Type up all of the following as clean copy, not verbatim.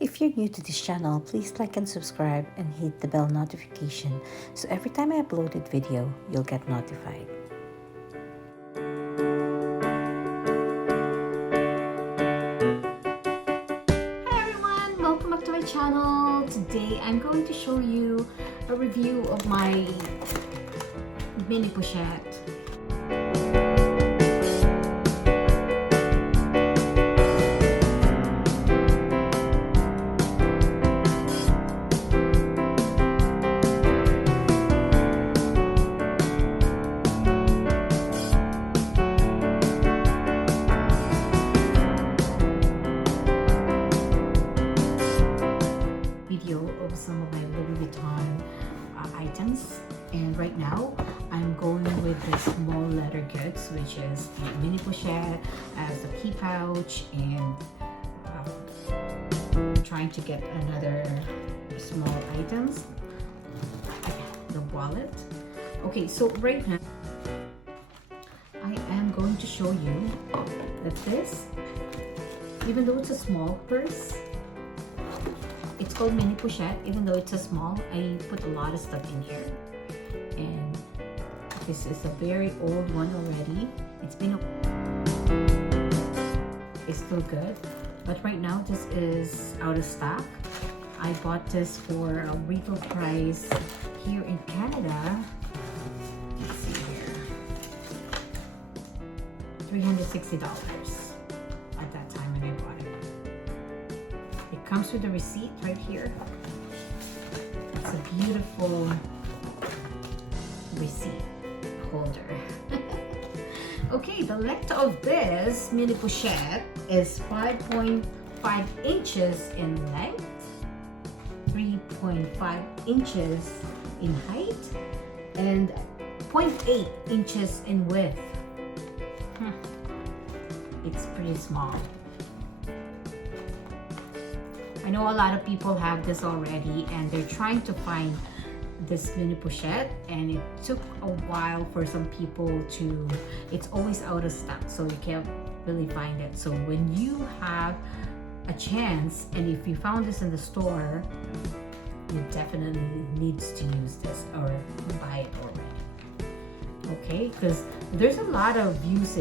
If you're new to this channel, please like and subscribe and hit the bell notification so every time I upload a video, you'll get notified. Hi everyone, welcome back to my channel. Today I'm going to show you a review of my mini pochette. Video of some of my Louis Vuitton items, and right now I'm going with the small leather goods, which is the mini pochette as a key pouch, and trying to get another small items, the wallet. Okay, so right now I am going to show you that this, even though it's a small purse, it's called mini pochette. Even though it's a small, I put a lot of stuff in here, and this is a very old one already. It's still good, but right now this is out of stock. I bought this for a retail price here in Canada. Let's see here, $360 at that time when I bought it. It comes with a receipt right here. It's a beautiful receipt holder. Okay, the length of this mini pochette is 5.5 inches in length, 3.5 inches in height, and 0.8 inches in width. It's pretty small. I know a lot of people have this already and they're trying to find this mini pochette, and it took a while for some people to, it's always out of stock, so you can't really find it. So when you have a chance, and if you found this in the store, you definitely needs to use this or buy it already. Okay, because there's a lot of use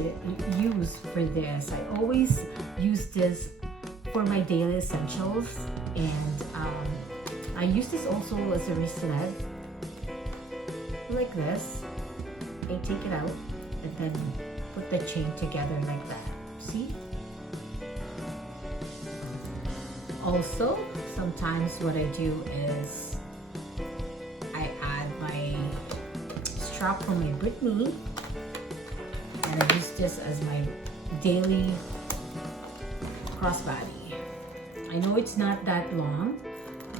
for this. I always use this for my daily essentials, and I use this also as a wristlet, like this. I take it out and then put the chain together like that. See? Also, sometimes what I do is I add my strap from my Brittany, and I use this as my daily crossbody. I know it's not that long,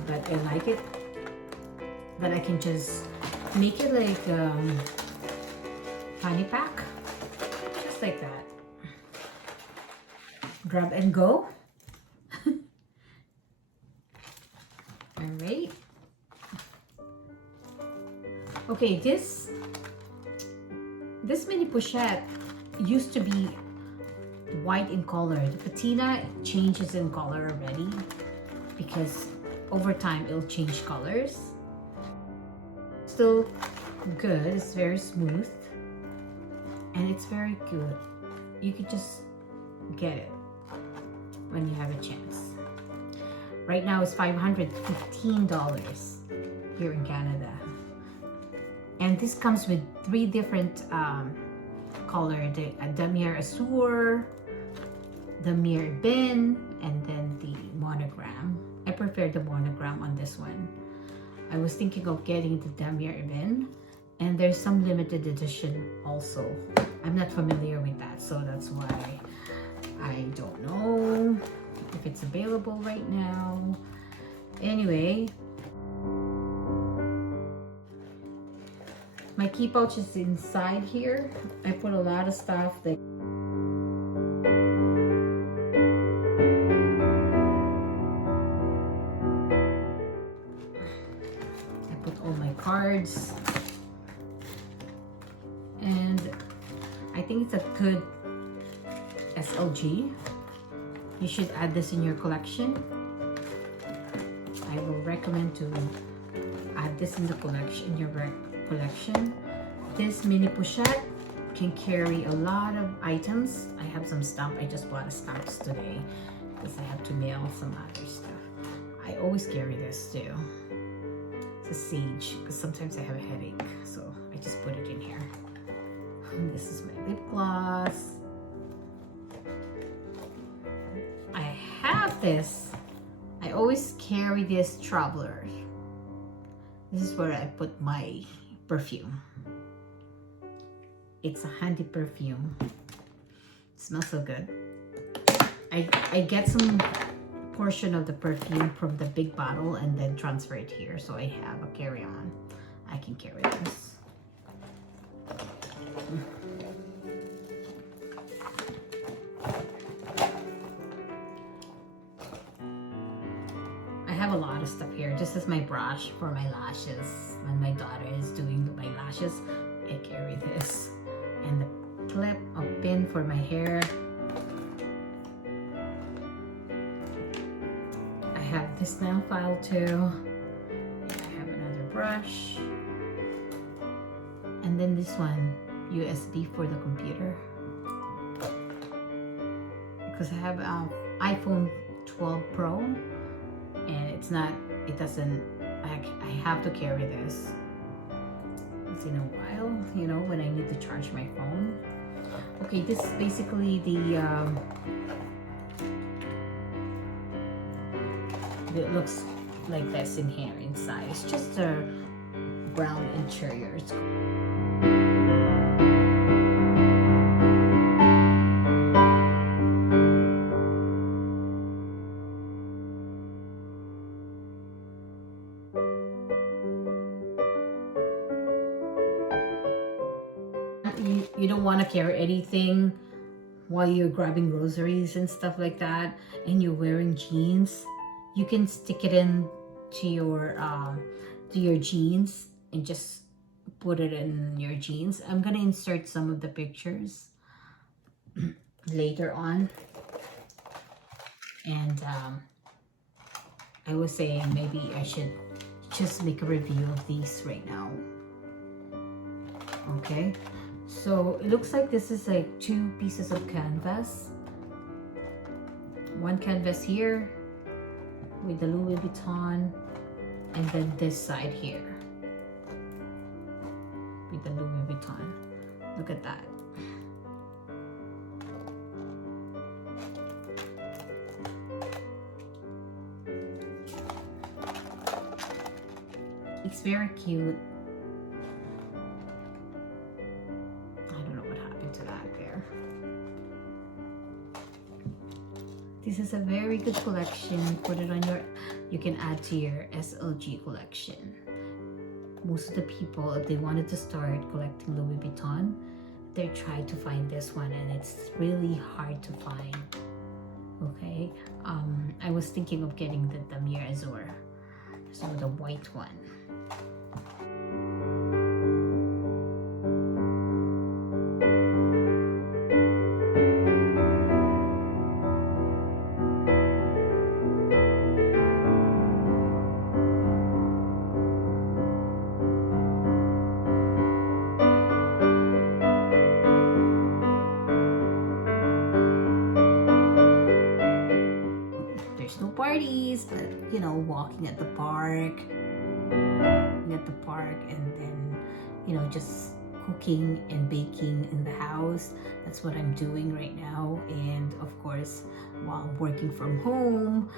but I like it. But I can just make it like fanny pack, just like that. Grab and go. All right. Okay, this mini pochette used to be white in color. The patina changes in color already because over time it'll change colors. Still good, it's very smooth and it's very good. You could just get it when you have a chance. Right now it's $515 here in Canada, and this comes with 3 different color, the Damier Azur, the Mir Bin, and then the monogram. I prefer the monogram on this one. I was thinking of getting the Damier Bin, and there's some limited edition also. I'm not familiar with that, so that's why I don't know if it's available right now. Anyway, my key pouch is inside here. I put a lot of stuff that I put all my cards, and I think it's a good SLG. You should add this in your collection. I will recommend to add this in the collection, your collection. This mini pochette can carry a lot of items. I have some stamp. I just bought a stamps today because I have to mail some other stuff. I always carry this too. It's a sage because sometimes I have a headache, so I just put it in here. And this is my lip gloss. I have this. I always carry this traveler. This is where I put my perfume. It's a handy perfume. It smells so good. I get some portion of the perfume from the big bottle and then transfer it here, so I have a carry-on. I can carry this. I have a lot of stuff here. This is my brush for my lashes. When my daughter is doing my lashes, I carry this. And the clip or pin for my hair. I have this nail file too. And I have another brush. And then this one, USB for the computer. Because I have an iPhone 12 Pro and I have to carry this once in a while, you know, when I need to charge my phone. Okay, this is basically it looks like this in here inside. It's just a brown interior. You don't want to carry anything while you're grabbing groceries and stuff like that, and you're wearing jeans. You can stick it in to your jeans and just put it in your jeans. I'm gonna insert some of the pictures later on, and I was saying maybe I should just make a review of these right now. Okay. So it looks like this is like 2 pieces of canvas. One canvas here with the Louis Vuitton, and then this side here with the Louis Vuitton. Look at that. It's very cute. This is a very good collection. Put it on you can add to your SLG collection. Most of the people, if they wanted to start collecting Louis Vuitton, they try to find this one, and it's really hard to find. Okay, I was thinking of getting the Damier Azur, so the white one. Parties, but you know, walking at the park, and then, you know, just cooking and baking in the house. That's what I'm doing right now. And of course, while working from home,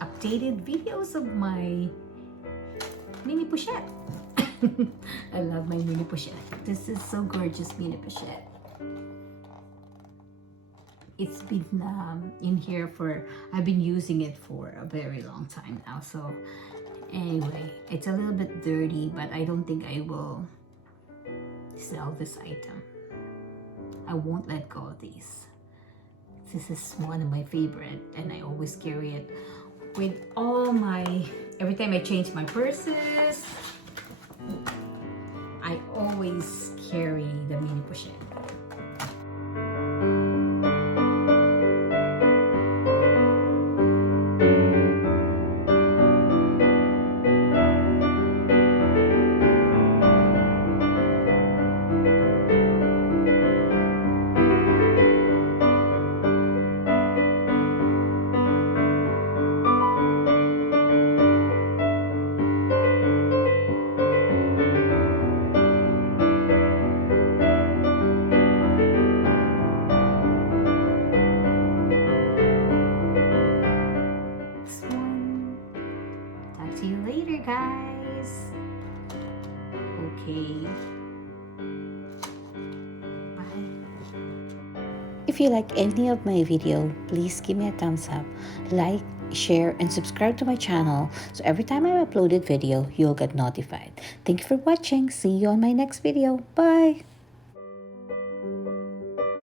updated videos of my mini pochette. I love my mini pochette. This is so gorgeous, mini pochette. It's been in here I've been using it for a very long time now. So anyway, it's a little bit dirty, but I don't think I will sell this item. I won't let go of these. This is one of my favorite, and I always carry it with all every time I change my purses. I always carry the mini pochette. Okay. Bye. If you like any of my video, please give me a thumbs up, like, share, and subscribe to my channel so every time I uploaded video, you'll get notified. Thank you for watching. See you on my next video. Bye!